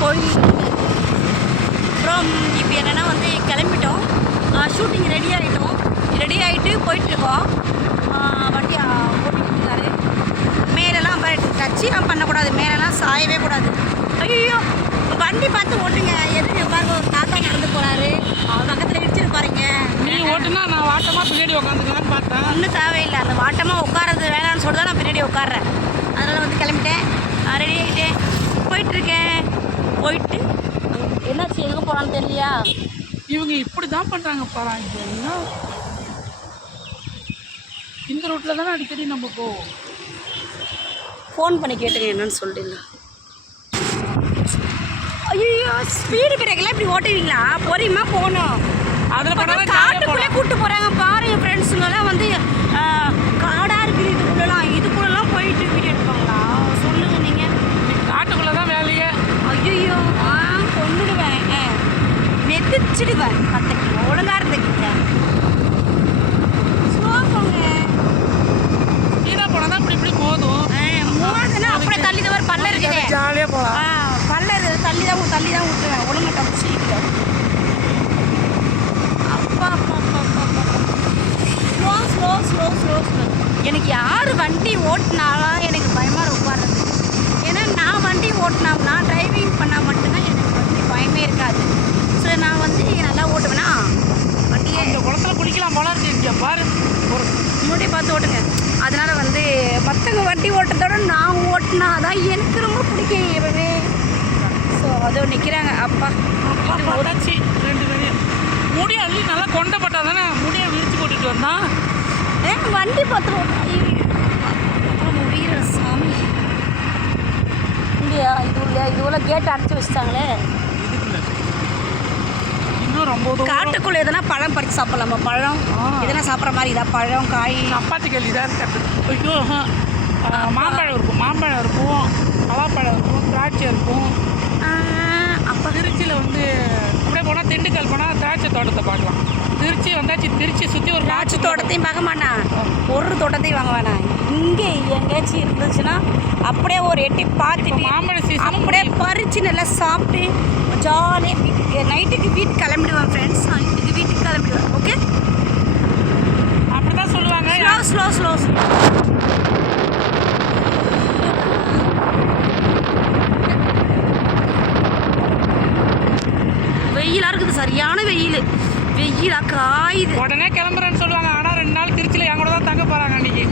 கோயில் அப்புறம் இப்போ என்னென்னா வந்து கிளம்பிட்டோம். ஷூட்டிங் ரெடி ஆகிட்டோம் ரெடி ஆகிட்டு போயிட்டுருக்கோம். வண்டி ஆ, ஓட்டிட்டு இருக்காரு மேலெல்லாம் டச்சுலாம் பண்ணக்கூடாது. மேலெல்லாம் சாயவே கூடாது. ஐயோ வண்டி பார்த்து ஓட்டுங்க. எதுக்கு பாருங்க ஒரு தாத்தா நடந்து போகிறாரு பக்கத்தில் இடிச்சிட்டு பாருங்க நீ ஓட்டுனா நான் வாட்டமாக பின்னாடி உட்காந்துக்கலான்னு பார்த்தேன். ஒன்றும் தேவையில்லை. அந்த வாட்டமாக உட்காரது வேணாம்னு சொல்லிட்டு தான் நான் பின்னாடி உட்கார்றேன் அதனால் வந்து கிளம்பிட்டேன் ரெடி ஆகிட்டேன் போயிட்டுருக்கேன் போயிட்டு என்னாச்சு எங்கே போகலான்னு தெரியலையா? இவங்க இப்படி தான் பண்ணுறாங்க பாரா என்ன? இந்த ரூட்டில் தானே அடிக்கடி நம்ம போவோம். ஃபோன் பண்ணி கேட்டுங்க என்னன்னு சொல்லிடலாம் ஐயோ ஸ்பீடு பிரேக்கெல்லாம் இப்படி ஓட்டுவீங்களா? பொறியுமா போகணும். அதில் காட்டுக்குள்ளே கூட்டு போகிறாங்க பாருங்க ஃப்ரெண்ட்ஸுங்கெல்லாம் வந்து ஆ, காடா இருக்குது இதுக்குள்ளெல்லாம் இதுக்குள்ளெல்லாம் போயிட்டு வீடியோ எடுப்பாங்களா சொல்லுங்க நீங்கள் காட்டுக்குள்ளே தான் வேலையே ஐயோ ஆ கொண்டுடுவேன் மெதிச்சிடுவேன் கற்றுக்கிங்க ஒழுங்கா இருந்துக்கிங்க ஸ்லோ போங்க சீனா போனால் தான் இப்படி இப்படி போதும் மூவாதுன்னா அப்படியே தள்ளி தான் பல்ல இருக்குது. ஜாலியாக போகலாம் ஆ பல்ல இருக்குது. தள்ளி தான் தள்ளி தான் விட்டுருவேன் ஒழுங்கா தப்பிச்சிக்கிட்டேன் அப்பா அப்பா அப்பா அப்பா slow slow slow slow slow எனக்கு யார் வண்டி ஓட்டினாலும் எனக்கு பயமாக உட்காருது ஏன்னா நான் வண்டி ஓட்டினோம்னா டிரைவிங் பண்ணால் மட்டும்தான் எனக்கு வந்து பயமே இருக்காது ஸோ நான் வந்து நல்லா ஓட்டுவேனா வண்டியை இந்த குளத்துல குளிக்கலாம் போல இருக்கு இங்கே பாரு முன்னாடி பார்த்து ஓட்டுங்க. அதனால வந்து மற்றவங்க வண்டி ஓட்டுறதோட நான் ஓட்டினா தான் எனக்கு ரொம்ப பிடிக்கும் எப்பவுமே ஸோ அதோ நிற்கிறாங்க அப்பா போட்டாச்சு ரெண்டு பேரையும். முடி அள்ளி நல்லா கொண்டப்பட்டா தானே முடியை விரிச்சு போட்டுட்டு வந்தான் ஏ வண்டி பார்த்து ஓட்ட முடியல சாமி. இல்லையா இது இல்லையா இது உள்ள கேட் அடைச்சி வச்சிட்டாங்களே. இன்னும் ரொம்ப காட்டுக்குள்ளே எதனா பழம் பறித்து சாப்பிடலாமா? பழம். எதனா சாப்பிட்ற மாதிரி இதா? பழம் காய்? சப்பாத்தி கல்லி தான் இருக்கிறது ஐயோ. மாம்பழம் இருக்கும். மாம்பழம் இருக்கும். பலாப்பழம் இருக்கும். திராட்சை இருக்கும். அப்பா திருச்சியில் வந்து அப்படியே போனால் திண்டுக்கல் போனால் திராட்சை தோட்டத்தை பார்க்கலாம். திருச்சி வந்தாச்சு திருச்சி சுற்றி ஒரு திராட்சை தோட்டத்தையும் பார்க்க மாட்டான். ஒரு தோட்டத்தையும் வாங்க வேணாம். இங்கே எங்கேயாச்சும் இருந்துச்சுன்னா அப்படியே ஒரு எட்டி பார்த்துட்டு மாம்பழ சீசன் அப்படியே பறித்து நல்லா சாப்பிட்டு ஜாலியாக வீட்டுக்கு நைட்டுக்கு வீட்டுக்கு கிளம்பிடுவேன் ஃப்ரெண்ட்ஸ் நைட்டுக்கு வீட்டுக்கு கிளம்பிடுவேன் ஓகே அப்படி தான் சொல்லுவாங்க ஸ்லோ ஸ்லோ ஸ்லோ வெயிலாக இருக்குது சரியான வெயில். வெயிலா காயுது. உடனே கிளம்புறேன்னு சொல்லுவாங்க. ஆனால் ரெண்டு நாள் திருச்சியில் என் கூட தான் தங்க போகிறாங்க அன்றைக்கி